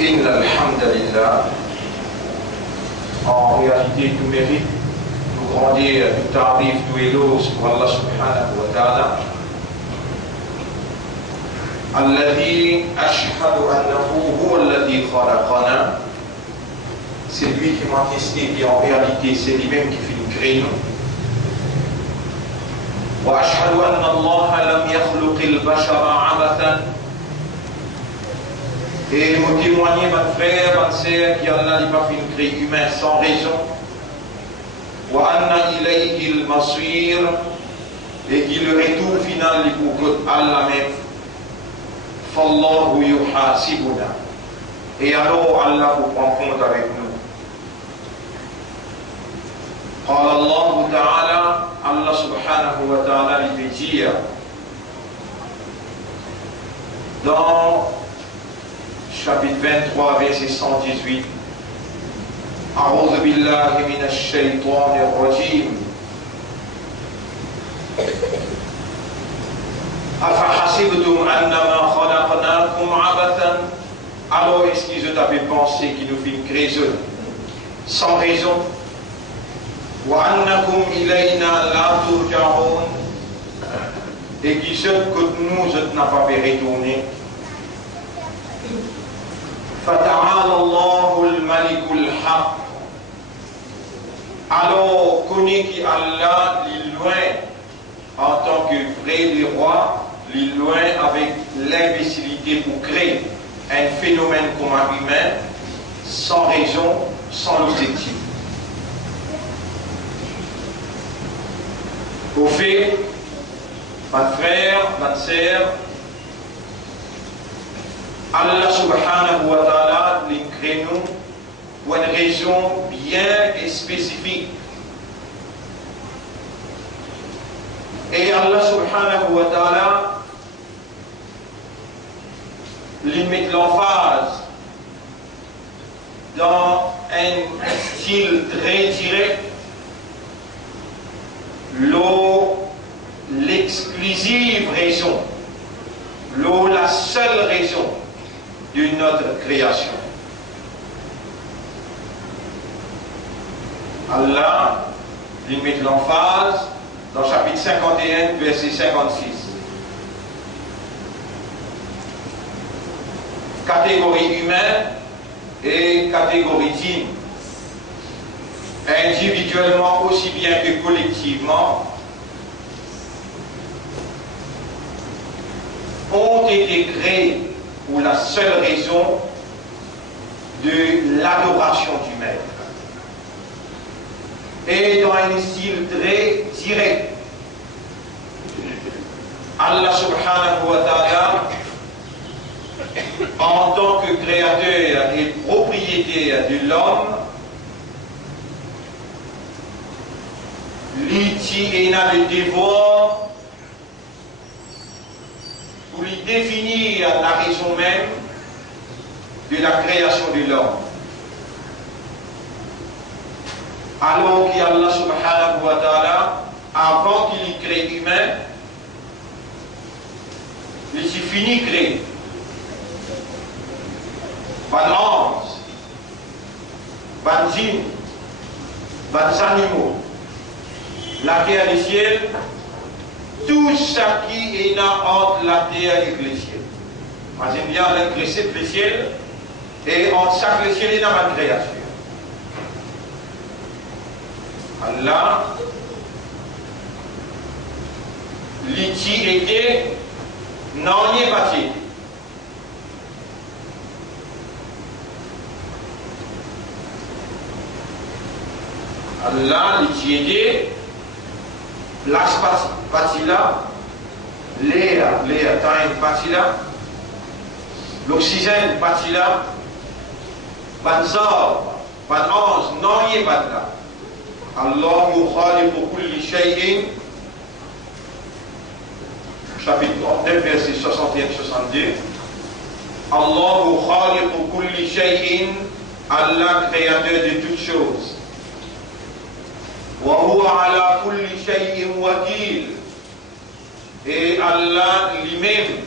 إن الحمد لله, en réalité tout mérite, tout grandir, tout tarif, tout éloge pour Allah subhanahu wa ta'ala. الذي أشهد أنه هو الذي خلقنا, c'est lui qui m'a testé et en réalité c'est lui-même qui fait nous créer nous. وأشهد أن الله لم يخلق البشر عبثا, et vous témoignez, mon frère, ma sœur, qu'Allah n'a pas fait une créer humain sans raison. وأن إليه المصير, et qu'il le retour final est pour Allah même. فالله يحاسبنا, et alors Allah vous prend compte avec nous. قال الله تعالى, Allah subhanahu wa ta'ala lui fait dire dans chapitre 23 verset 118, أعوذ بالله من الشيطان الرجيم أفحسبتم أنما خلقناكم عبثا, alors est-ce qu'ils ont pensé qu'il nous fait une création sans raison? وأنكم إلينا لا ترجعون, et qui se que nous n'a pas retourné. فتعالى الله الملك الحق, alors connaît qu'Allah est loin en tant que vrai des rois, est loin avec l'imbécilité pour créer un phénomène comme un humain sans raison, sans objectif. Au fait, mon frère, ma sœur, Allah subhanahu wa ta'ala les crée nous pour une raison bien et spécifique. Et Allah subhanahu wa ta'ala les met l'emphase dans un style très direct, l'exclusive raison, la seule raison de notre création. Allah lui met l'emphase dans chapitre 51, verset 56. Catégorie humaine et catégorie djinn, individuellement aussi bien que collectivement, ont été créés pour la seule raison de l'adoration du Maître. Et dans un style très direct, Allah subhanahu wa ta'ala, en tant que créateur et propriétaire de l'homme, lui a le devoir pour lui définir la raison même de la création de l'homme. Alors qu'Allah subhanahu wa ta'ala, avant qu'il crée l'humain, il s'est fini créé. Pas d'anges, pas de djinns, pas d'animaux, la terre et le ciel, tout ce qui est entre la terre et le ciel. Imaginez bien le ciel, et entre chaque le ciel et dans la création. Allah, l'iti était non y est bâti. Allah, l'iti était place bâti là, l'air, temps bâti là, l'oxygène bâti là, pas de sort, pas d'ange, non y est bâti là. Allah khaliqu kulli shay'in, chapitre 39, verset 61-62. Allah khaliqu kulli shay'in, Allah créateur de toutes choses. Wa huwa ala kulli shay'in wakil, et Allah lui-même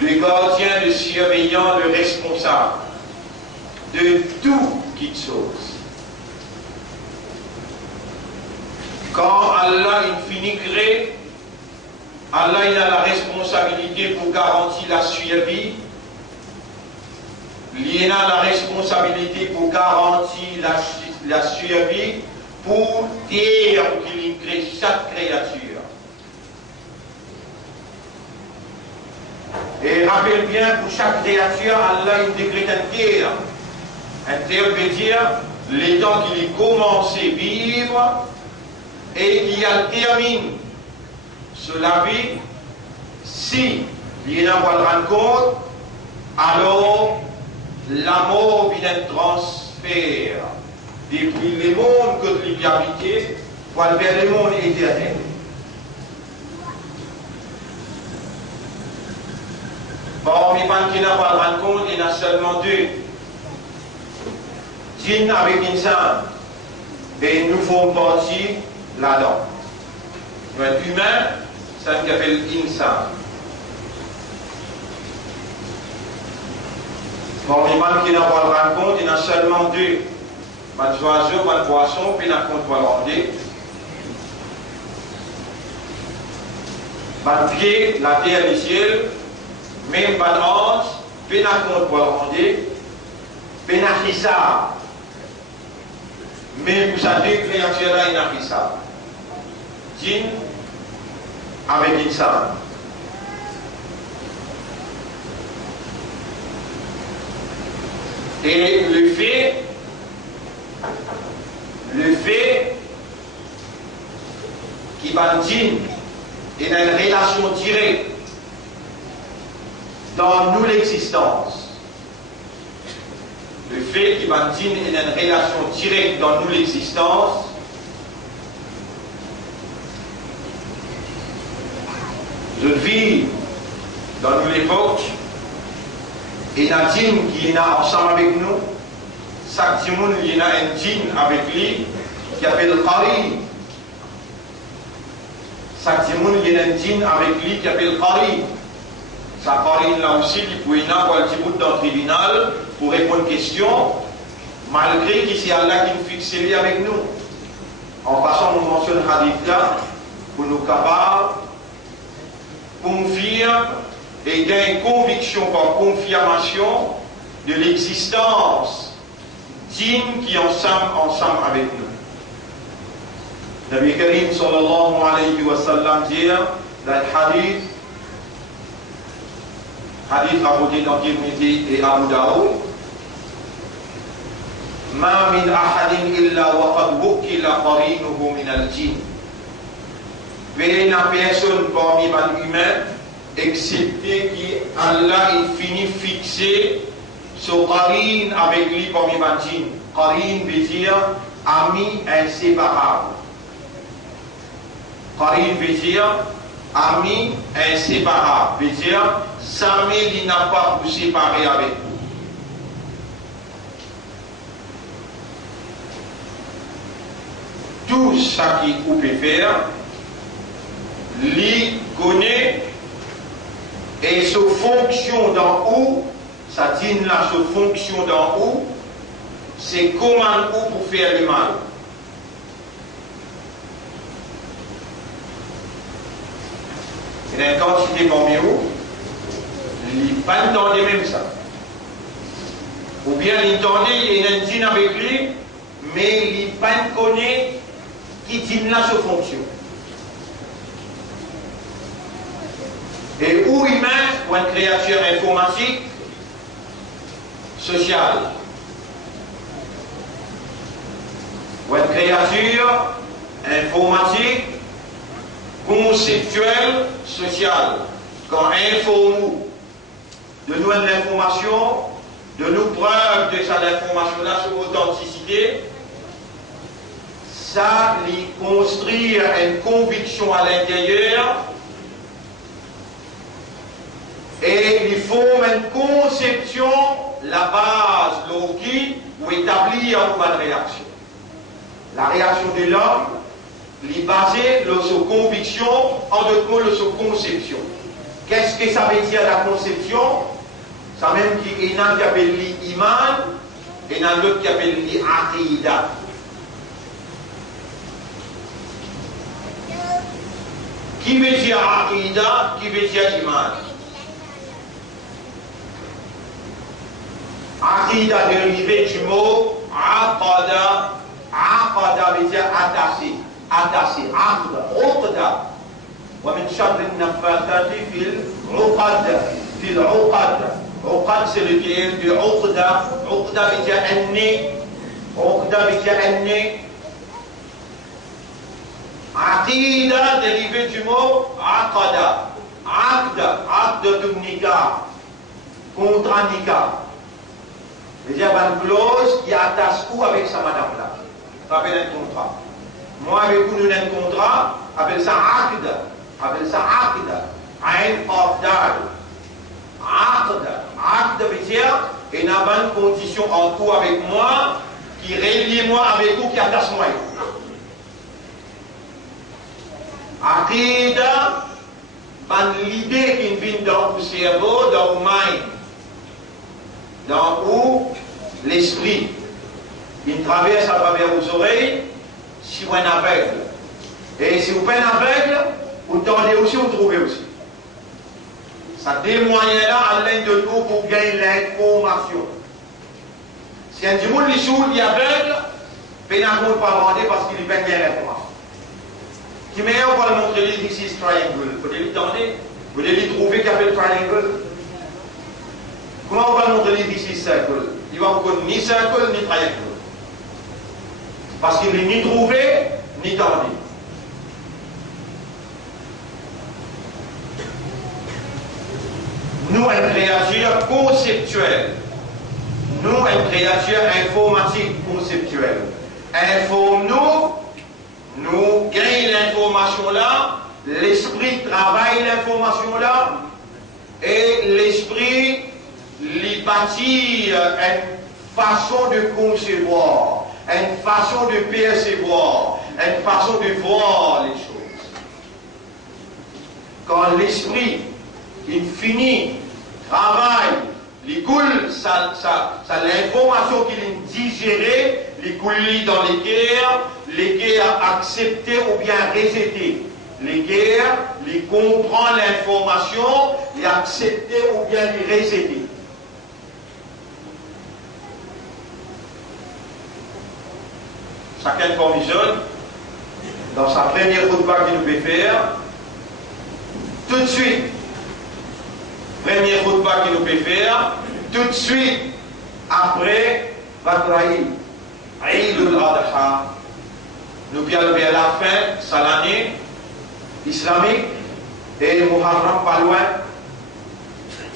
le gardien, le surveillant, le responsable de tout qui chose. Quand Allah infini crée, Allah il a la responsabilité pour garantir la survie. Il a la responsabilité pour garantir la survie, pour dire qu'il crée chaque créature. Et rappelle bien, pour chaque créature, Allah il décrète un terre. Un terre veut dire les temps qu'il a commencé à vivre et qu'il termine sur la vie. Si il n'a pas le rendre compte, alors la mort vient un transfert depuis le monde que tu as habité vers le monde éternel. Parmi les gens qui n'ont pas le rendre compte, il y en a seulement deux. Djinn avec insan. Et nous faisons partie là-dedans. Nous sommes humains, ça s'appelle insan. Parmi les gens qui n'ont pas le rendre compte, il y en a seulement deux. Pas de oiseaux, pas de poissons, puis il y a compte hollandais. Pas de pied, la terre et le ciel, même pas d'ange, puis il y a compte hollandais, puis il y a hisab. Mais pour ces deux créatures-là, il y a hisab. Djinn avec insan. Et le fait qu'il va dire il a une relation directe dans nous l'existence. Le fait qu'il va dire il a une relation directe dans nous l'existence. Je vis dans nous l'époque. Et il y a un djinn qui est ensemble avec nous. Chaque djinn, il y a un djinn avec lui qui s'appelle Qari. Chaque djinn, il y a un djinn avec lui qui s'appelle Qari. Ça Qari là aussi, il pouvait y avoir un petit bout dans le tribunal pour répondre aux questions, malgré que c'est Allah qui nous fixe lui avec nous. En passant, on mentionne hadith là pour nous capables, confier et d'une conviction par confirmation de l'existence djinn qui est ensemble avec nous. Nabi Karim sallallahu alayhi wa sallam dit dans le hadith rapporté dans Tirmidhi et Abu Daoud, Ma min ahadin illa wa qad wukila qarinuhu min al-jinn. Il n'y a personne parmi les humains excepté qu'Allah est fini fixé sur Qarin avec lui parmi les djinns. Qarin veut dire ami inséparable. Qarin veut dire ami inséparable. Veut dire jamais il n'a pas pu séparer avec vous. Tout ce qu'il peut faire, lui connaît. Et sa fonction d'en haut, ça dit là, sa fonction d'en haut, c'est comment ou pour faire le mal. Il y a une quantité parmi vous, il n'y a pas entendu même ça. Ou bien il entendait, il y a un djinn avec lui, mais il n'y a pas connaît qui dit là sa fonction. Et ou humain, ou une créature informatique, sociale. Ou une créature informatique, conceptuelle, sociale. Quand informe de nous l'information, de nous preuve de cette information-là sur authenticité, ça lui construire une conviction à l'intérieur. Et il faut une conception, la base, l'outil, pour établir une réaction. La réaction de l'homme est basée sur sa conviction, en d'autres mots, sur sa conception. Qu'est-ce que ça veut dire la conception? Ça même qu'il y en a qui appelle l'iman et il y en a d'autres qui appellent l'aqidah. Qui veut dire aqidah? Qui veut dire iman? Aqidah dérivé du mot aqada. Aqada veut dire attaché. Attaché. Aqda. ومن شر النفاثات في العقد. في العقد. عقد c'est le terme de uqda. Uqda veut dire un nez. Uqda veut dire un nez. Aqidah dérivé du mot aqada. Aqd de nikah. Contrat nikah. C'est-à-dire une clause qui attache où avec sa madame là. Ça s'appelle un contrat. Moi avec vous, nous avons un contrat, appelle ça aqd. Appelle ça aqd. Ain of dal. Aqd. Aqd veut dire, il y a une condition en tout avec moi, qui relie moi avec vous, qui attache moi. Aqida, l'idée qui vient dans le cerveau, dans le mind. Dans où l'esprit, il traverse à travers vos oreilles, si vous êtes aveugle. Et si vous êtes aveugle, vous tendez aussi, vous trouvez aussi. Ça témoigne là à l'aide de nous pour gagner l'information. Si un monde les sourd, il est aveugle, il n'a pas demander parce qu'il ne peut bien l'information. Qui meilleur pour le montrer les ici triangle. Vous devez tenter, vous devez trouver qu'il y a le triangle. Comment on va le montrer les ici circle? Il va vous connaître ni circle ni triangle. Parce qu'il n'est ni trouvé ni tendu. Nous, une créature conceptuelle. Nous, une créature informatique conceptuelle. Informe-nous, nous gagnons l'information là, l'esprit travaille l'information là, et l'esprit lui bâtit une façon de concevoir, une façon de percevoir, une façon de voir les choses. Quand l'esprit, il finit, travaille, il coule, l'information qu'il a digérée, il coule dans les guerres acceptées ou bien rejetées. Les guerres, il comprend l'information, il acceptée ou bien il rejetée. Chacun commissionne, dans sa première khutbah qu'il nous peut faire, tout de suite, première khutbah qu'il nous peut faire, tout de suite, après, Bakraïd, Eid al-Adha, nous allons vers la fin, c'est l'année islamique, et Muharram pas loin,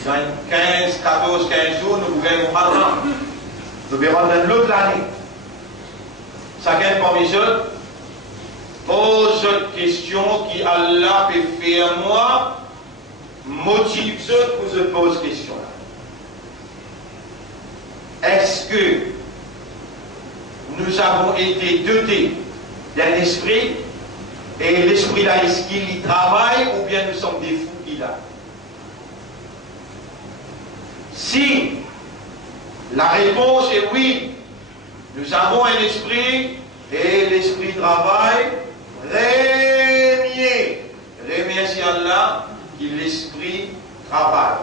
dans 15, 14, 15 jours, nous pouvons Muharram. Nous verrons dans l'autre année. Chacun parmi eux pose une question qui Allah peut faire moi, motive ceux pour se poser question. Est-ce que nous avons été dotés d'un esprit et l'esprit là, est-ce qu'il y travaille ou bien nous sommes des fous qui là? Si la réponse est oui, nous avons un esprit et l'esprit travaille. Remerciez Allah que l'esprit travaille.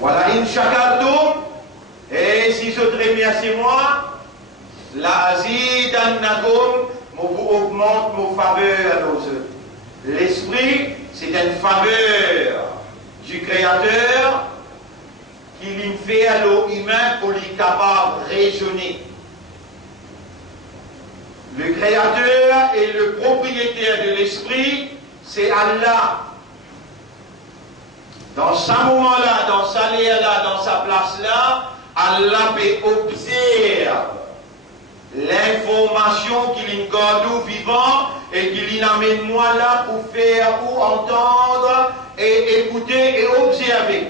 Voilà, in shakartum. Et si je te remercie moi, la azidannakum, vous augmente nos faveurs à nos œuvres. L'esprit, c'est une faveur du Créateur qui lui fait à l'eau humain pour lui capable de raisonner. Le Créateur et le propriétaire de l'esprit, c'est Allah. Dans ce moment-là, dans sa là, dans sa place-là, Allah peut observer l'information qu'il nous vivant et qu'il amène moi là pour faire ou entendre et écouter et observer.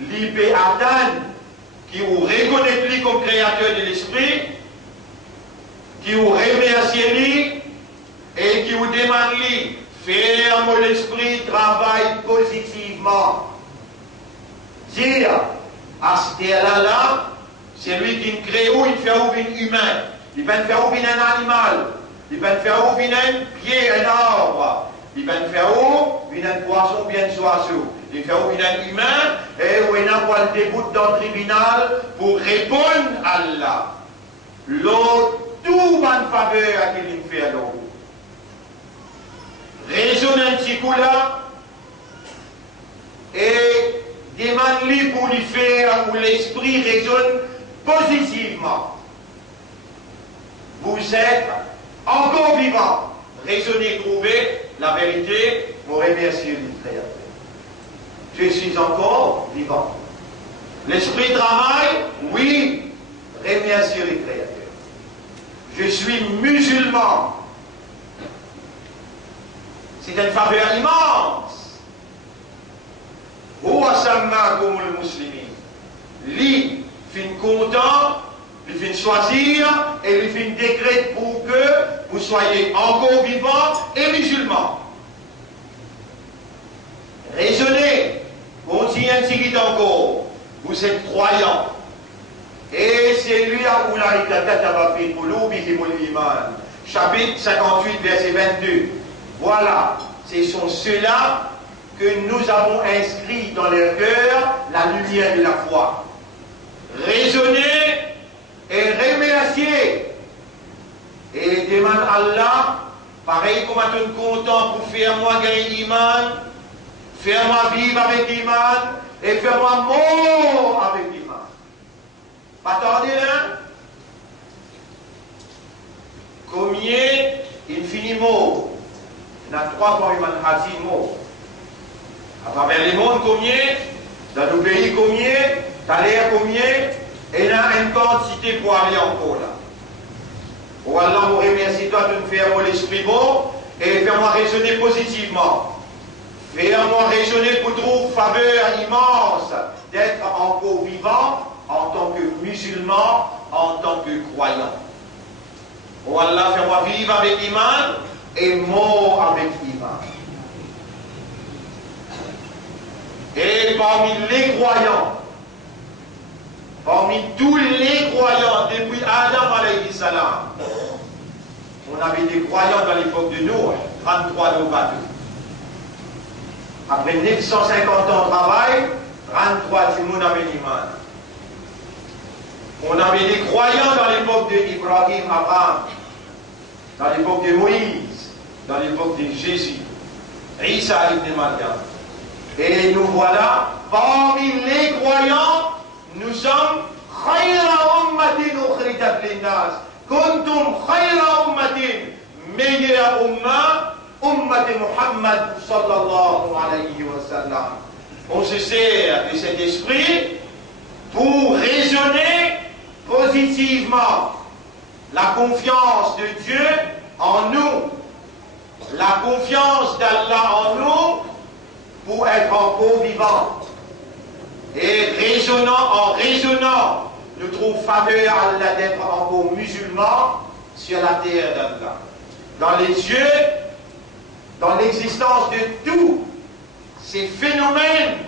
Il peut atteindre qui vous reconnaît lui comme créateur de l'esprit, qui vous remercie lui et qui vous demande lui ferme l'esprit, travaille positivement. Dire, à ce terre-là, c'est lui qui crée où il fait où un humain, il va faire où un animal, il va faire où un pied, un arbre, il va faire où un poisson, bien un oiseau, il fait où un humain, et où il a le début dans le tribunal pour répondre à Allah. L'autre, tout va en faveur à qu'il fait l'autre. Raisonne un petit coup là, et demande-lui pour lui faire où l'esprit raisonne positivement. Vous êtes encore vivant. Raisonnez, trouvez la vérité, vous remerciez le Créateur. Je suis encore vivant. L'esprit travaille, oui, remerciez le Créateur. Je suis musulman. C'est une faveur immense. Ou asamma comme le musulman. Lui, fin content, lui fin choisir et lui fin décret pour que vous soyez encore vivant et musulman. Raisonnez, continuez un petit peu encore. Vous êtes croyants. Et c'est lui à chapitre 58, verset 22. Voilà, ce sont ceux-là que nous avons inscrits dans leur cœur la lumière de la foi. Raisonnez et remerciez. Et demande à Allah, pareil comme à ton content pour faire moi gagner l'iman, faire moi vivre avec l'iman et faire moi mort avec l'iman. Pas attendez là. Combien infiniment, il y a 3 fois humain mot. À travers les mondes, combien? Dans nos pays, combien? Dans l'air, combien? Et il y a une quantité pour aller encore là. Oh Allah, vous remercie toi de me faire l'esprit bon et faire-moi raisonner positivement. Faire-moi raisonner pour trouver faveur immense d'être encore vivant en tant que musulman, en tant que croyant. Oh Allah, fais-moi vivre avec l'iman et mort avec l'iman. Et parmi les croyants, parmi tous les croyants, depuis Adam alayhi salam, on avait des croyants dans l'époque de Noé, 33 nos bateaux. Après 950 ans de travail, 33 Timoun avait l'iman. On avait des croyants dans l'époque d'Ibrahim, Abraham, dans l'époque de Moïse, dans l'époque de Jésus, Isa ibn Maryam. Et nous voilà, parmi les croyants, nous sommes khayra ummatin ukhrijat linnas. Kuntum khayra ummatin, meilleure ummat Muhammad sallallahu alayhi wa sallam. On se sert de cet esprit pour raisonner positivement la confiance de Dieu en nous, la confiance d'Allah en nous pour être encore vivants. Et en raisonnant, nous trouvons faveur à Allah d'être encore musulmans sur la terre d'Allah. Dans les yeux, dans l'existence de tous ces phénomènes,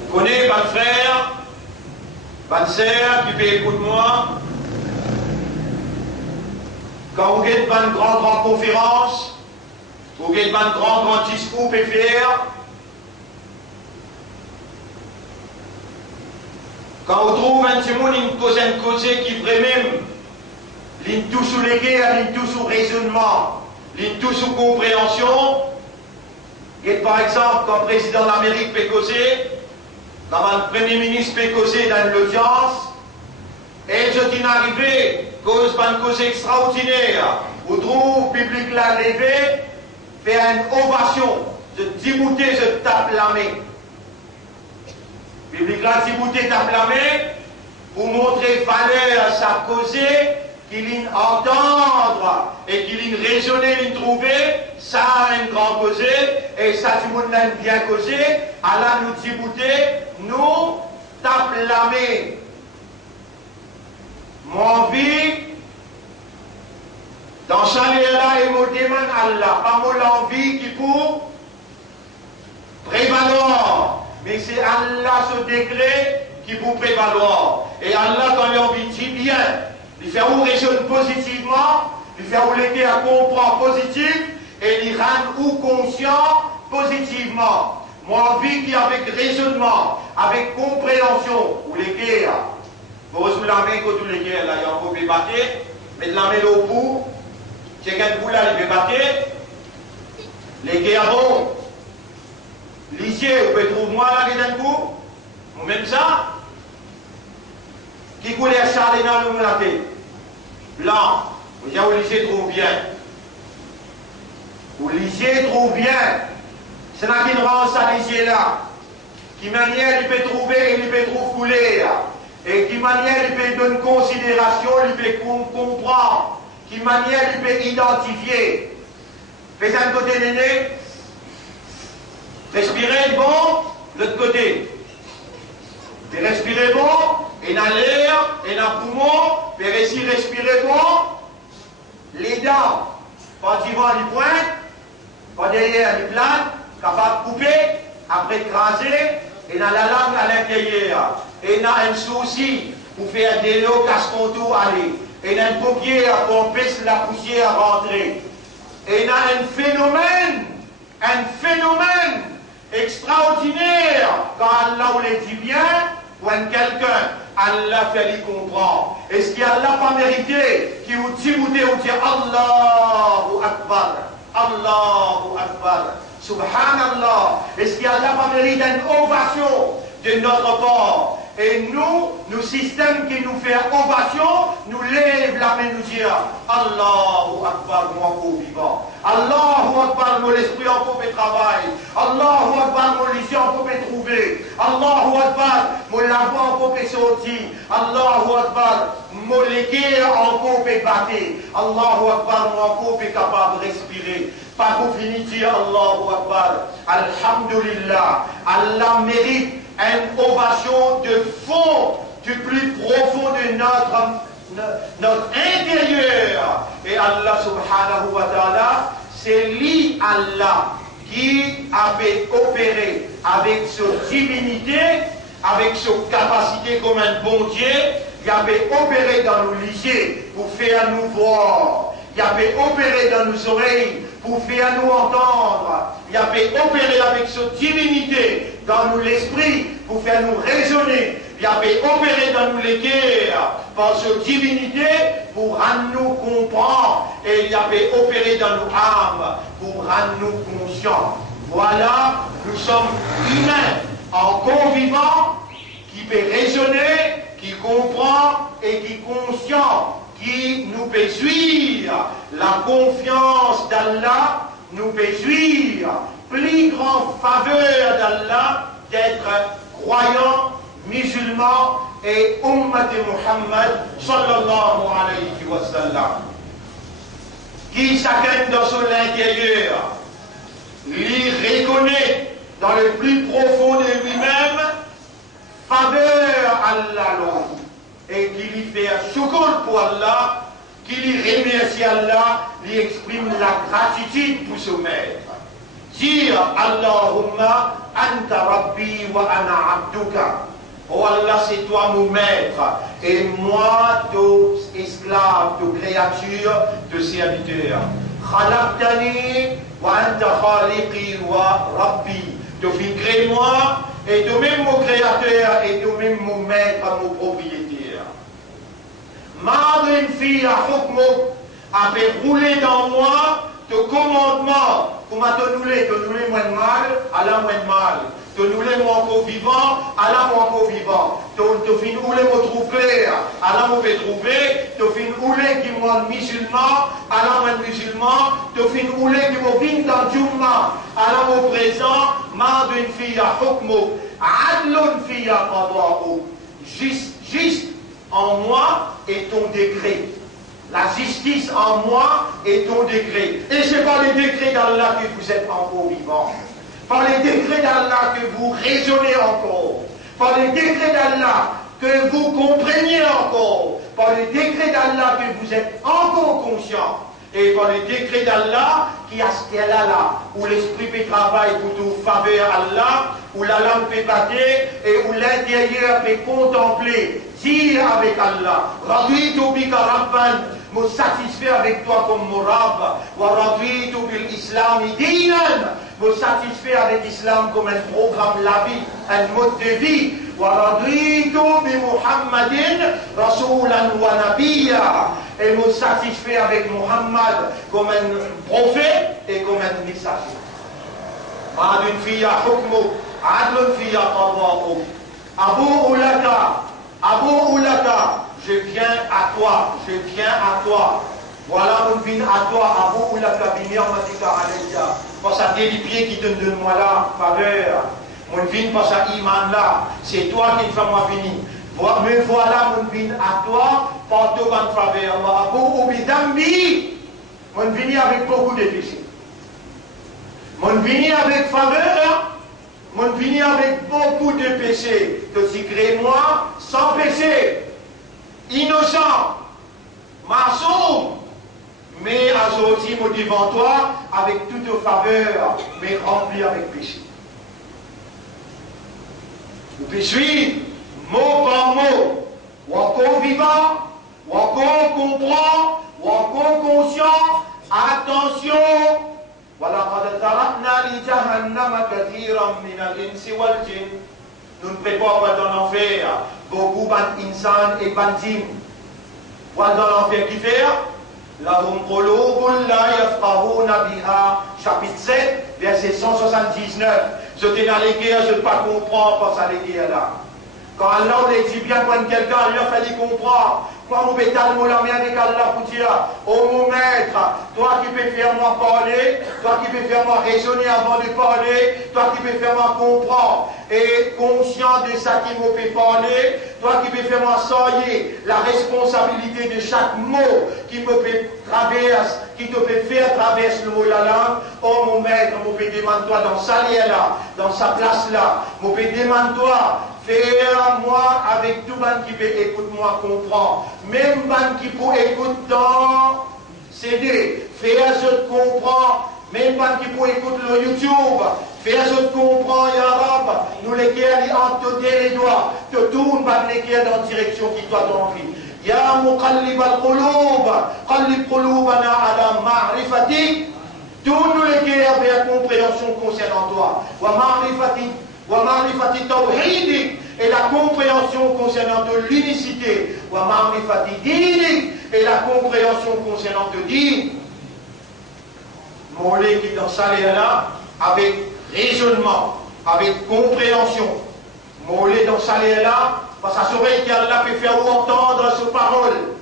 vous connaissez votre frère, votre sœur qui peut écouter moi. Quand vous êtes dans une grande conférence, vous êtes dans un grand discours et faire, quand vous trouvez un petit monde, une cause qui vraiment, ligne tout sous les guerres, ligne tout sous raisonnement, ligne tout sous compréhension, et par exemple, quand le président de l'Amérique peut causer, quand le premier ministre peut causer dans l'audience, et je dis arrivé, cause une cause extraordinaire, vous trouvez le public là levé, fait une ovation, je déboutais, je tape la main. Le public là débouté, tape la main, pour montrer valeur à sa cause, qu'il entendre et qu'il raisonner, qu'il trouver, ça a une grande cause, et ça tout le monde l'a bien causé, Allah nous débouter, nous tape la main. Mon envie, dans Chaléla et mon demande Allah, pas mon envie qui pour prévaloir, mais c'est Allah ce décret qui pour prévaloir. Et Allah, quand il a envie dit bien, il fait où raisonne positivement, il fait où l'aider à comprendre positif, et il rend ou conscient positivement. Moi, envie qui avec raisonnement, avec compréhension, ou les guerres, vous recevez la main que tous les guerres, là, il y a un peu battre, mettre la main au bout, c'est qu'un coup là, il peut battre, les guerres bon, l'isier, vous pouvez trouver moi là, d'un coup, ou même ça, qui coulait ça dans le laté, blanc, vous dites, où l'isier trouve bien, où l'isier trouve bien, c'est là qu'il rend ça l'isier là, qui manière il peut trouver et il peut trouver couler, et qui manière il peut donner considération, il peut comprendre, qui manière il peut identifier. Fais un côté néné, respirez bon, l'autre côté. Et respirez bon, et dans l'air, et dans le poumon, et ici respirez bon, les dents, pas devant les pointes, pas derrière les plates, capable de couper, après écraser, et dans la langue à l'intérieur. Et dans un souci pour faire des lots casse-contour aller. Et dans une paupière pour empêcher la poussière à rentrer. Et dans un phénomène extraordinaire, quand Allah vous le dit bien, quand quelqu'un, Allah fait lui comprendre. Est-ce qu'Allah pas mérité qui vous dit, vous dit Allahu Akbar, Allahu Akbar, Subhanallah. Est-ce qu'Allah pas mérité une ovation de notre part? Et nous système qui nous fait ovation, nous lève la main, nous dire Allahu Akbar, mon corps vivant. Allahu Akbar, mon esprit en peut travailler. Allahu Akbar, mon vision en peut trouver. Allahu Akbar, mon lavant en peut sortir. Allahu Akbar, mon légué en peut battre. Allahu Akbar, mon corps est capable de respirer. Pas pour finir dire Allahu Akbar. Alhamdulillah, Allah mérite une ovation de fond, du plus profond de notre intérieur. Et Allah subhanahu wa ta'ala, c'est lui Allah qui avait opéré avec sa divinité, avec sa capacité comme un bon Dieu, il avait opéré dans nos lycées pour faire nous voir. Il avait opéré dans nos oreilles pour faire nous entendre. Il avait opéré avec sa divinité dans nous l'esprit pour faire nous raisonner. Il avait opéré dans nous les cœurs par sa divinité pour rendre nous comprendre. Et il avait opéré dans nos âmes pour rendre nous conscients. Voilà, nous sommes humains, encore vivants, qui peut raisonner, qui comprend et qui est conscient, qui nous fait jouir la confiance d'Allah, nous fait jouir plus grande faveur d'Allah d'être croyant, musulman et ummat de Muhammad sallallahu alayhi wa sallam. Qui chacun dans son intérieur lui reconnaît dans le plus profond de lui-même faveur à Allah et qui lui fait un shukr pour Allah, qui lui remercie Allah, lui exprime la gratitude pour son maître. Dire Allahumma anta rabbi wa ana abduka. Oh Allah, c'est toi mon maître et moi ton esclave, ton créature, ton serviteur. Khalaqtani wa anta khaliqi wa rabbi. Tu as créé moi et toi-même mon créateur et toi-même mon maître, mon propriétaire. Madrin fiya hukmuk a fait rouler dans moi ton commandement. Comment te nouler moins de mal, Allah moins de mal. Te nouler moi encore vivant, Allah moi encore vivant. Te fin rouler moi trouve clair, Allah moi fait trouver. Te fin rouler qui moi musulman, Allah moi musulman. Te fin rouler qui moi vin dans Jumma, Allah moi présent. Madrin fiya hukmuk, adlun fiya qada'u. Juste en moi est ton décret. La justice en moi est ton décret. Et c'est par les décrets d'Allah que vous êtes encore vivants. Par les décrets d'Allah que vous raisonnez encore. Par les décrets d'Allah que vous compreniez encore. par le décret d'Allah que vous êtes encore conscient, et par le décret d'Allah qui a ce qu'elle a là, où l'esprit peut travailler pour tout faveur Allah, où la langue peut battre et où l'intérieur peut contempler, dire avec Allah, Raditu bika rabban, me satisfaire avec toi comme mon Rabb, wa raditu bil islami dinan, me satisfaire avec l'islam comme un programme de la vie, un mode de vie, wa raditu bi Muhammadin rasulan wa nabiyya, et me satisfaire avec Muhammad comme un prophète et comme un messager. Adun fiya hukmu, adlun fiya qada'u. Abu Ulaka, je viens à toi, je viens à toi. Voilà mon vin à toi, Abu Ulaka binir matika alayya. Pour ça, des pieds qui te donnent moi là, faveur. Mon vin pour ça, iman là, c'est toi qui me fais moi venir. Me voilà mon vin à toi, pour te rendre faveur. Abu Ubidambi, mon vin avec beaucoup de péchés. Mon vin avec faveur. Mon vini avec beaucoup de péchés. Que tu crées moi sans péché, innocent, maçon, mais aujourd'hui devant toi avec toute faveur, mais rempli avec péché. Vous pouvez suivre mot par mot, ou encore vivant, ou encore comprend, ou encore conscient. Attention. وَلَقَدْ ذَرَأْنَا لِجَهَنَّمَ كَثِيرًا مِنَ الْإِنسِ وَالْجِنِّ. Nous ne préparons pas dans l'enfer beaucoup d'insan et d'injin. Voilà dans l'enfer qui fait lahum qulubun la yafqahuna biha, chapitre 7, verset 179. Je t'ai dans les guerres, je ne pas comprendre pour ça les guerres là. Quand Allah on dit bien quand quelqu'un, il a fallu comprendre. Quand on peut tellement la main avec Allah pour dire, oh mon maître, toi qui peux faire moi parler, toi qui peux faire moi raisonner avant de parler, toi qui peux faire moi comprendre, et conscient de ça qui me fait parler, toi qui peux faire moi sailler la responsabilité de chaque mot qui me fait traverse, qui te fait faire traverser le mot de la langue, oh mon maître, me peut demander-toi dans sa lieu là, dans sa place là, me peut demander-toi, fais-moi avec tout le monde qui peut écouter moi comprendre. Même ban qui peut écouter dans CD, fais-je comprendre. Même ban qui peut écouter le YouTube, fais-je comprendre, ya Rab. Nous lesquels ont te les doigts, te tourne ban lesquels dans la direction qui doit t'envie. Ya muqallib al-qulub, qallib qulubana ala ma'rifatik. Tourne nous lesquels avec la compréhension concernant toi. Wa ma'rifatik. وَمَعْرِفَةِ تَوْحِيدِكَ, et la compréhension concernant de l'unicité. وَمَعْرِفَةِ دِينِكَ, et la compréhension concernant de din. Molé qui dans ça là, avec raisonnement, avec compréhension. Molé dans ça là, parce que sa oreille qui Allah peut faire ou entendre ses paroles.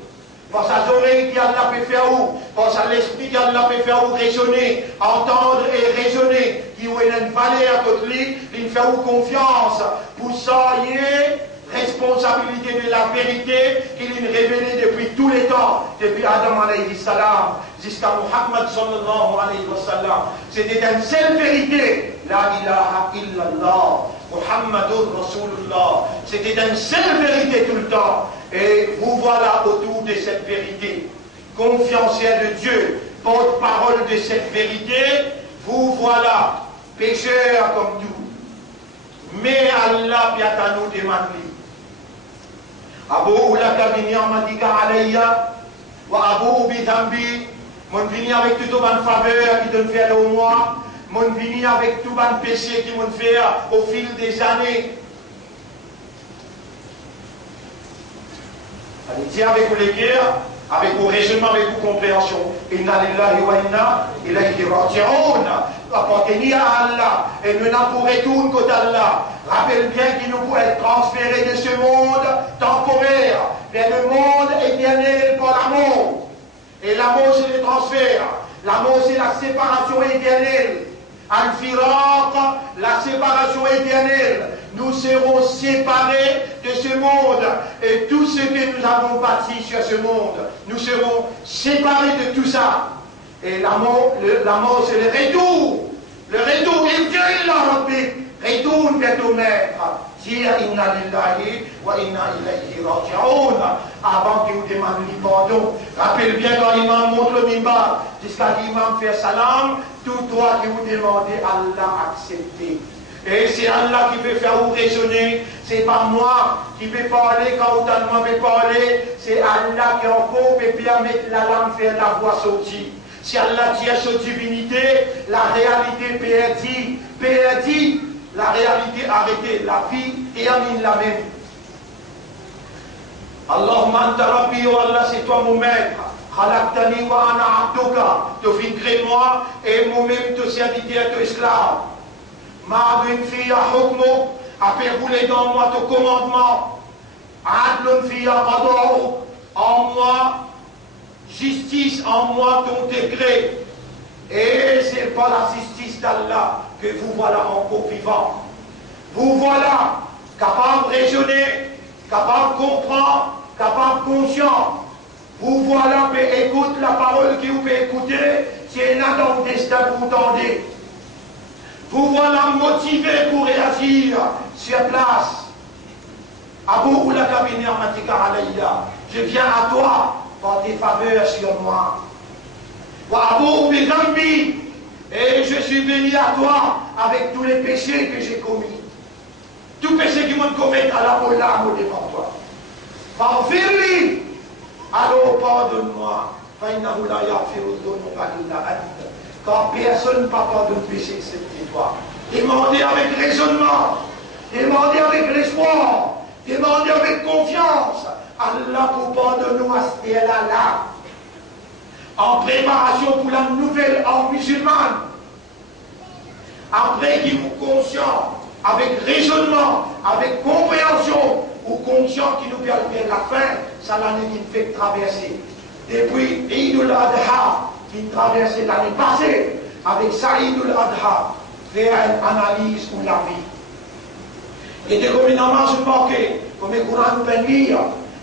Par sa oreille qui Allah peut faire où, par sa l'esprit qui Allah peut faire où raisonner, entendre et raisonner, qui ont une valeur à côté de lui, il fait où confiance, pour ça y est, responsabilité de la vérité qu'il a révélée depuis tous les temps, depuis Adam alayhi salam, jusqu'à Muhammad sallallahu alayhi wa sallam. C'était une seule vérité, la ilaha illallah, Muhammadur Rasulullah. C'était une seule vérité tout le temps. Et vous voilà autour de cette vérité. Confiancier de Dieu, porte-parole de cette vérité, vous voilà, pécheurs comme tout. Mais Allah vient à nous demander. Abu Ulaka binir matika alayya, wa Abu Bidambi, mon vini avec toute bonne faveur qui donne faire au moi, mon vini avec tout bon péché qui m'ont fait au fil des années. Allez, avec vous les guerres, avec vos raisonnements, avec vos compréhensions. Inna lillahi wa inna ilayhi raji'un. Appartenir à Allah et nous n'en pourrons tout qu'au Allah. Rappelle bien qu'il nous pourrait être transféré de ce monde temporaire vers le monde éternel par l'amour. Et l'amour c'est le transfert. L'amour c'est la séparation éternelle. Al-Firaq, la séparation éternelle. Nous serons séparés de ce monde et tout ce que nous avons bâti sur ce monde, nous serons séparés de tout ça. Et la mort c'est le retour. Le retour, il vient là, retourne vers ton maître. dire inna lillahi wa inna ilayhi raji'un avant qu'il vous demande le pardon. Rappelle bien quand l'imam monte le mimbar, jusqu'à l'imam fait salam, tout toi qui vous demandez, Allah accepter. Et c'est Allah qui peut faire vous raisonner, c'est pas moi qui peut parler quand autant peut parler, c'est Allah qui encore peut bien mettre la langue, faire la voix sortir. Si Allah tient sa divinité, la réalité perdue, la réalité arrêtée, la vie termine la même. Allahumma anta rabbi, oh Allah, c'est toi mon maître. Khalaqtani wa ana abduka, tu fais créer moi et moi-même te serviteur, te esclave. Ma'adun fiya hukmuk, a fait rouler dans moi ton commandement. Adlun fiya qada'uk, en moi justice, en moi ton décret. Et c'est pas la justice d'Allah que vous voilà encore vivant. Vous voilà capable de raisonner, capable de comprendre, capable de conscient. Vous voilà peut écouter la parole que vous pouvez écouter, c'est là dans le destin que vous tendez. Vous voilà motivé pour réagir sur place. Abu Ulaka bin Ni'matika alayya, je viens à toi par tes faveurs sur moi. Wa Abu bi dhanbi, et je suis béni à toi avec tous les péchés que j'ai commis. Tout péché qui m'a commis à la mola devant toi. Farfirli, alors pardonne-moi. Car personne ne peut pardonner le péché excepté toi. Demandez avec raisonnement, demandez avec l'espoir, demandez avec confiance. Allah pour pardonner à ce là en préparation pour la nouvelle ère musulmane. Après qu'il vous conscient, avec raisonnement, avec compréhension, ou conscient qui nous permet la fin, ça l'année qui nous fait traverser. Depuis Eid al-Adha, qui traversait l'année passée, avec Saïd al-Adha, faire une analyse pour la vie. Et de combien de mensonges manqués, combien de courants nous bénir,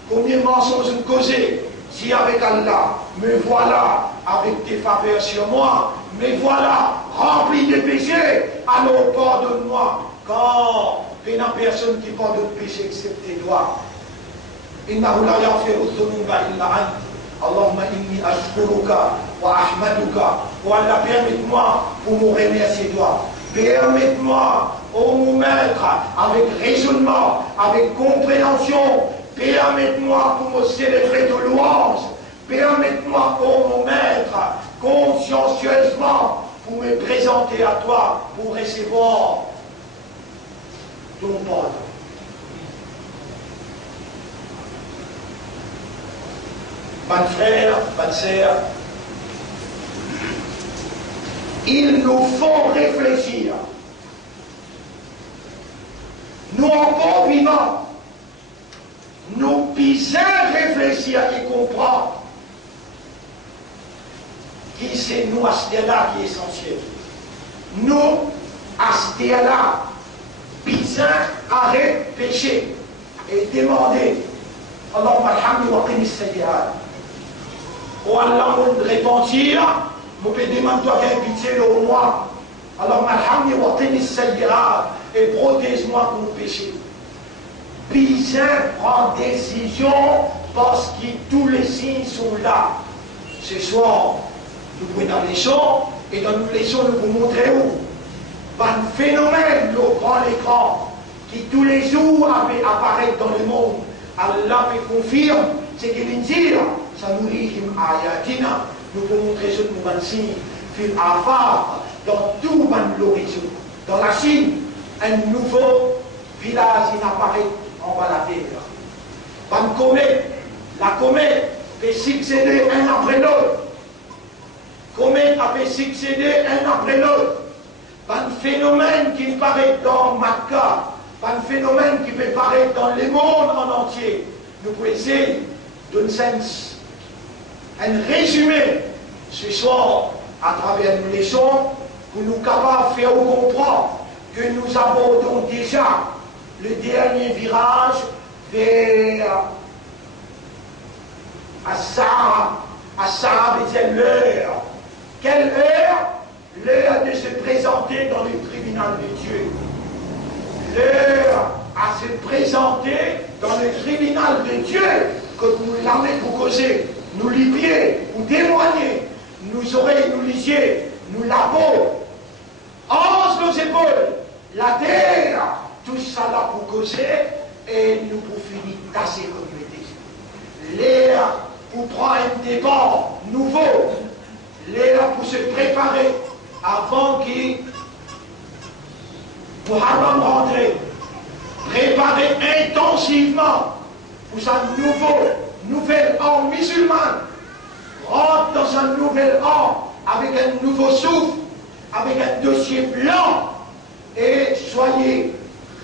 combien de mensonges nous causer, si avec Allah, me voilà avec tes faveurs sur moi, me voilà rempli de péchés, alors pardonne-moi, quand il n'y a personne qui pardonne le péché excepté toi. Innahu la yaghfiru dhunuba illa ant. Allahumma inni ashkuruka wa ahmaduka. Oh Allah, permette-moi pour me remercier toi. Permette-moi, oh mon maître, avec raisonnement, avec compréhension, permette-moi pour me célébrer de louange. Permette-moi, oh mon maître, consciencieusement, pour me présenter à toi, pour recevoir ton pardon. Mes frères, mes sœurs, il nous faut réfléchir. Nous encore vivants, nous puissions réfléchir et comprendre qui c'est nous à ce là qui est essentiel. Nous, à ce là, puissions arrêter de pécher et demander Allahumma alhamdu wa qini sayyi'at. Oh Allah, mon repentir, mon peux demander toi qu'il y ait pitié de moi. Allahumma alhamdu wa qini sayyi'at, et protège-moi contre le péché. Puissions prendre décision parce que tous les signes sont là. Ce soir, nous pouvons dans les champs, et dans les champs, nous pouvons montrer où. Un phénomène, le grand écran, qui tous les jours apparaît dans le monde. Allah me confirme ce qu'il vient de dire. Ça nous dit ayatina. Nous pouvons montrer ce que nous avons signé. Fil afar, dans tout l'horizon. Dans la Chine, un nouveau village apparaît en bas de la terre. Une comète, la comète fait succéder un après l'autre. Comète a fait succéder un après l'autre. Un phénomène qui paraît dans Makkah, un phénomène qui peut paraître dans le monde en entier. Nous pouvons essayer d'un sens, un résumé ce soir à travers nos leçons pour nous capables de faire comprendre que nous abordons déjà le dernier virage vers Assara veut dire l'heure. Quelle heure? L'heure de se présenter dans le tribunal de Dieu. L'heure à se présenter dans le tribunal de Dieu, que nous l'amenez pour causer, nous libiez, ou témoigner, nous oreilles, nous lisiez, nous la peau, hanche nos épaules, la terre, tout ça là pour causer, et nous pour finir tasser comme nous étions. L'air pour prendre un débat nouveau, l'air pour se préparer avant qu'il pour rentrer, préparer intensivement pour sa nouvelle an musulmane, rentre dans un nouvel an avec un nouveau souffle, avec un dossier blanc, et soyez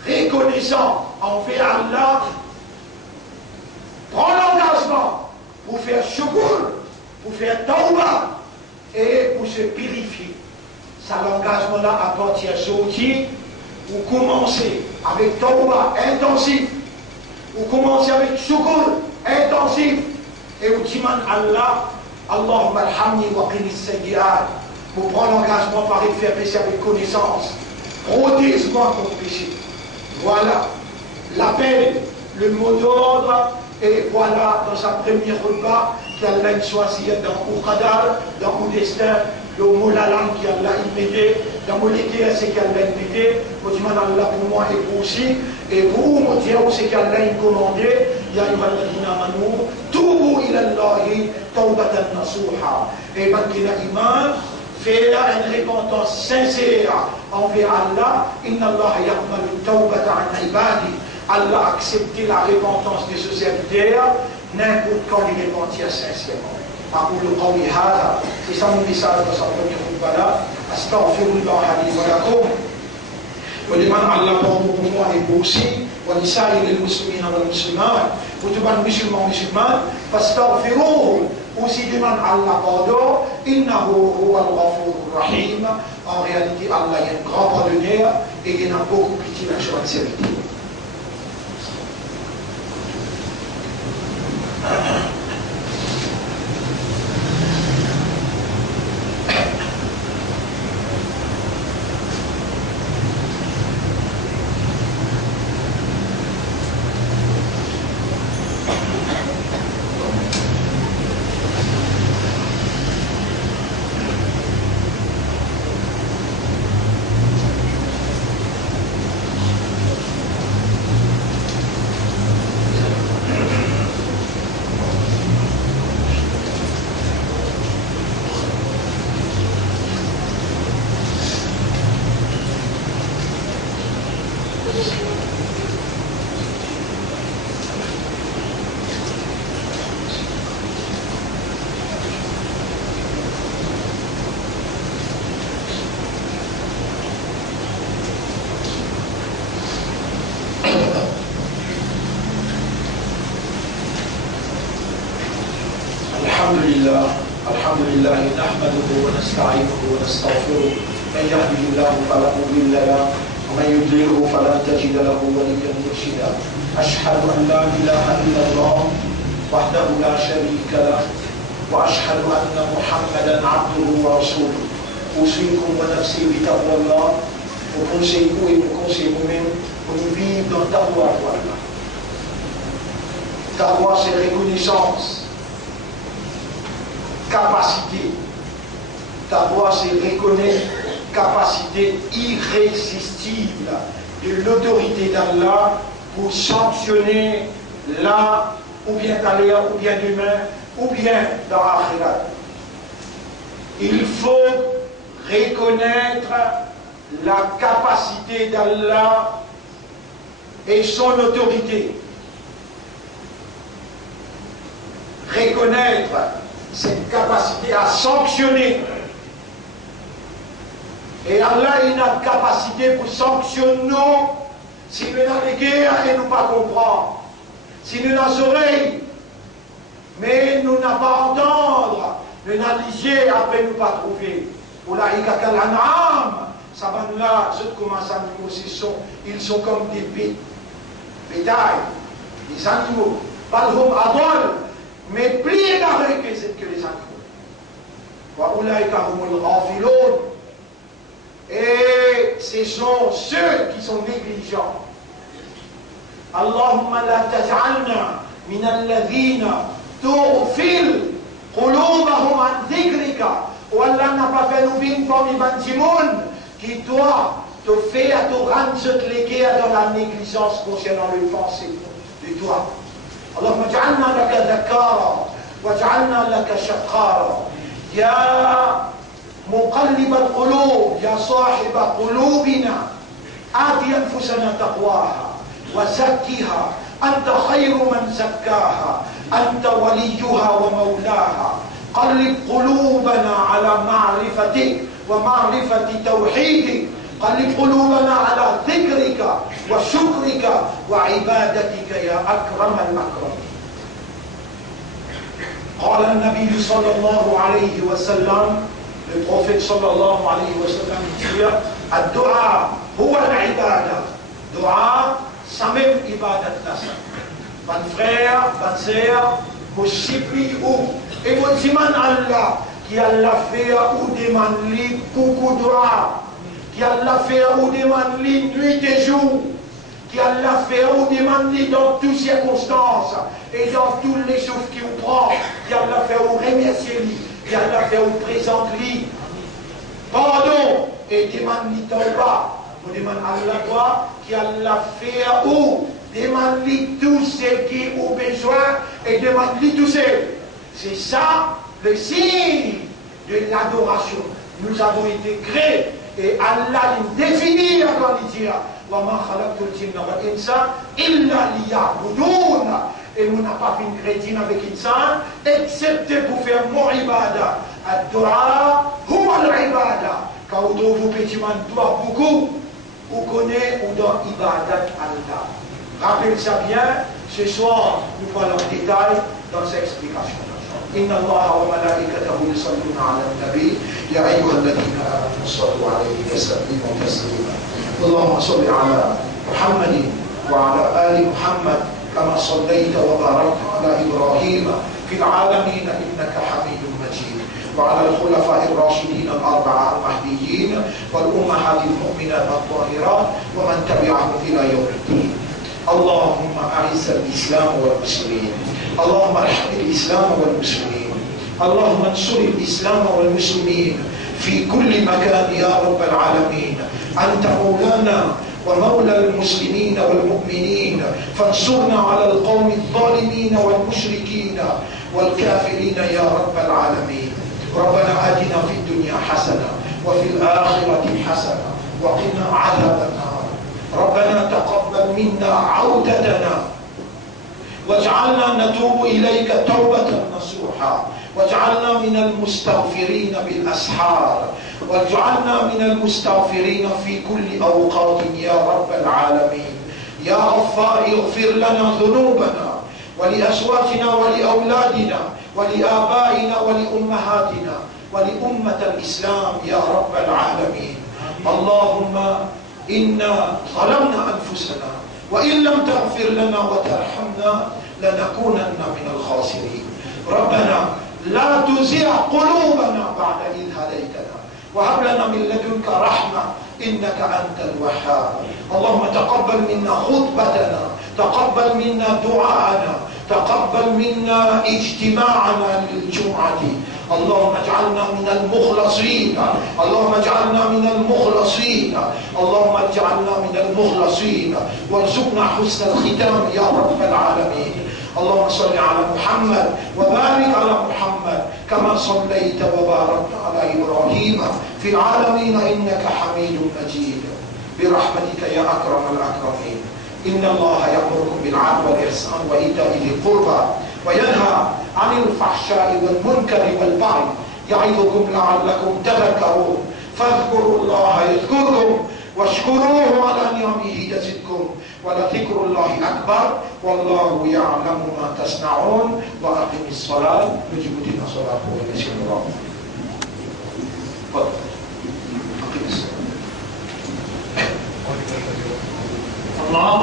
reconnaissants envers Allah, prends l'engagement pour faire shukr, pour faire tawbah et pour se purifier. Ça, l'engagement-là appartient à sortir. Vous commencez avec tawbah intensif, vous commencez avec shukr intensif, et vous dites Allah, Allahumma alhamni wa qini sayyi'at. Vous prenez l'engagement par faire péché avec connaissance. Protège-moi contre péché. Voilà l'appel, le mot d'ordre, et voilà dans sa première repas qu'Allah choisit dans le qadar, dans le destin, le mot la langue qu'Allah y mettait, dans le l'équerre c'est qu'Allah y mettait, vous dites Allah pour moi et pour aussi, et vous, mon Dieu, c'est qu'Allah y commandait, Ya ayyuhalladhina amanu, tubu ila Allahi tawbatan nasuha. Et maintenant, iman, faire une repentance sincère envers Allah. Inna Allah yaqbalu tawbata an ibadi. Allah a accepté la repentance de ses serviteurs, n'importe quand il repentit sincèrement. أقول قولي هذا في سمو رسالة صلوات الخطبة أستغفر الله لي ولكم ولمن علمه وإبوسي ولسائر المسلمين والمسلمات وتبان مسلمان فاستغفروه aussi demande Allah pardon, innahu huwa al-ghafur rahim. En réalité, Allah est un grand pardonneur et il a beaucoup pitié la joie de serviteur. الحمد لله نحمده ونستعينه ونستغفره من يهده الله فلا مضل له ومن يضلله فلا تجد له وليا مرشدا أشهد أن لا إله إلا الله وحده لا شريك له وأشهد أن محمدا عبده ورسوله أوصيكم ونفسي بتقوى الله وكونسيكم وكونسيكم pour nous vivre dans ta voie, voilà. Ta voie, c'est reconnaissance, capacité. Ta voix, c'est reconnaître capacité irrésistible de l'autorité d'Allah pour sanctionner là, ou bien d'aller, ou bien demain, ou bien dans l'akhirat. Il faut reconnaître la capacité d'Allah et son autorité. Reconnaître cette capacité à sanctionner. Et Allah a une capacité pour sanctionner nous si nous avons des guerres et nous ne pas comprendre. Si nous avons des oreilles, mais nous n'avons pas entendre, nous n'avons lié après nous pas trouver. Pour la Ikakal An'am, ça va là, ceux qui commencent à nous, ils sont comme des bétail, des animaux. Balhum Adol, mais plus égarés que les animaux. Et ce sont ceux qui sont négligents. اللهم لا تجعلنا من الذين تغفل قلوبهم عن ذكرك. Wallah n'a pas fait nous vivre parmi les gens qui doivent te faire te rendre l'équerre dans la négligence concernant les pensées de toi. اللهم اجعلنا لك ذكارا واجعلنا لك شكارا. يا مقلب القلوب يا صاحب قلوبنا آت أنفسنا تقواها وزكها أنت خير من زكاها أنت وليها ومولاها. قلب قلوبنا على معرفتك ومعرفة توحيدك. قلب قلوبنا على ذكرك وشكرك وعبادتك يا أكرم الأكرمين. قال النبي صلى الله عليه وسلم le prophète sallallahu alayhi wa sallam dit الدعاء هو العبادة. دعاء ça même ibadat là ça. Ban frère, ban sœur, possible ou et mon diman Allah qui Allah fait ou demande li beaucoup dua, qui Allah fait ou demande li nuit et jour, qui Allah fait ou demande li dans toutes circonstances et dans tous les choses qui vous prend, qui Allah fait ou remercier lui, qui Allah fait ou présente lui pardon et demande li tauba. Vous demandez Allah toi qui Allah fait ou demande li tout ce qui ont besoin et demande li tout ce. C'est ça le signe de l'adoration. Nous avons été créés et Allah nous définit quand il dit وَمَا خَلَقْتُ الْجِنَّ وَالْإِنسَ إِلَّا لِيَعْبُدُونَ. Et nous n'avons pas fait une crédit avec l'insan excepté pour faire mon ibadah. Ad-dua huwa al-ibadah. Quand vous trouvez petit man doit beaucoup, vous connaissez ou dans ibadat Allah. Rappelez ça bien, ce soir nous voyons en détail dans cette explication. إن الله وملائكته يصلون على النبي يا أيها الذين آمنوا صلوا عليه وسلموا تسليما. اللهم صل على محمد وعلى آل محمد كما صليت وباركت على إبراهيم في العالمين إنك حميد مجيد وعلى الخلفاء الراشدين الأربعة المهديين والأمهات المؤمنات الطاهرات ومن تبعهم إلى يوم الدين. اللهم أعز الإسلام والمسلمين. اللهم ارحم الإسلام والمسلمين. اللهم انصر الإسلام والمسلمين في كل مكان يا رب العالمين. أنت مولانا ومولى المسلمين والمؤمنين فانصرنا على القوم الظالمين والمشركين والكافرين يا رب العالمين. ربنا آتنا في الدنيا حسنة وفي الآخرة حسنة وقنا عذاب النار. ربنا تقبل منا عودتنا واجعلنا نتوب إليك توبة نصوحا واجعلنا من المستغفرين بالأسحار واجعلنا من المستغفرين في كل أوقات يا رب العالمين. يا غفار اغفر لنا ذنوبنا ولأزواجنا ولأولادنا ولآبائنا ولأمهاتنا ولأمة الإسلام يا رب العالمين. اللهم إنا ظلمنا أنفسنا وإن لم تغفر لنا وترحمنا لنكونن من الخاسرين. ربنا لا تزغ قلوبنا بعد إذ هديتنا وهب لنا من لدنك رحمة إنك أنت الوهاب. اللهم تقبل منا خطبتنا، تقبل منا دعاءنا، تقبل منا اجتماعنا للجمعة. اللهم اجعلنا من المخلصين، اللهم اجعلنا من المخلصين، اللهم اجعلنا من المخلصين وارزقنا حسن الختام يا رب العالمين. اللهم صل على محمد وبارك على محمد كما صليت وباركت على إبراهيم في العالمين إنك حميد مجيد برحمتك يا أكرم الأكرمين. إن الله يأمركم بالعدل والإحسان وإيتاء ذي القربى وينهى عن الفحشاء والمنكر والبغي يعظكم لعلكم تذكرون. فاذكروا الله يذكركم واشكروه على نعمه يزدكم ولذكر الله أكبر والله يعلم ما تصنعون. وأقم الصلاة نجيب دين صلاة ونسير الله. أقم الصلاة. الله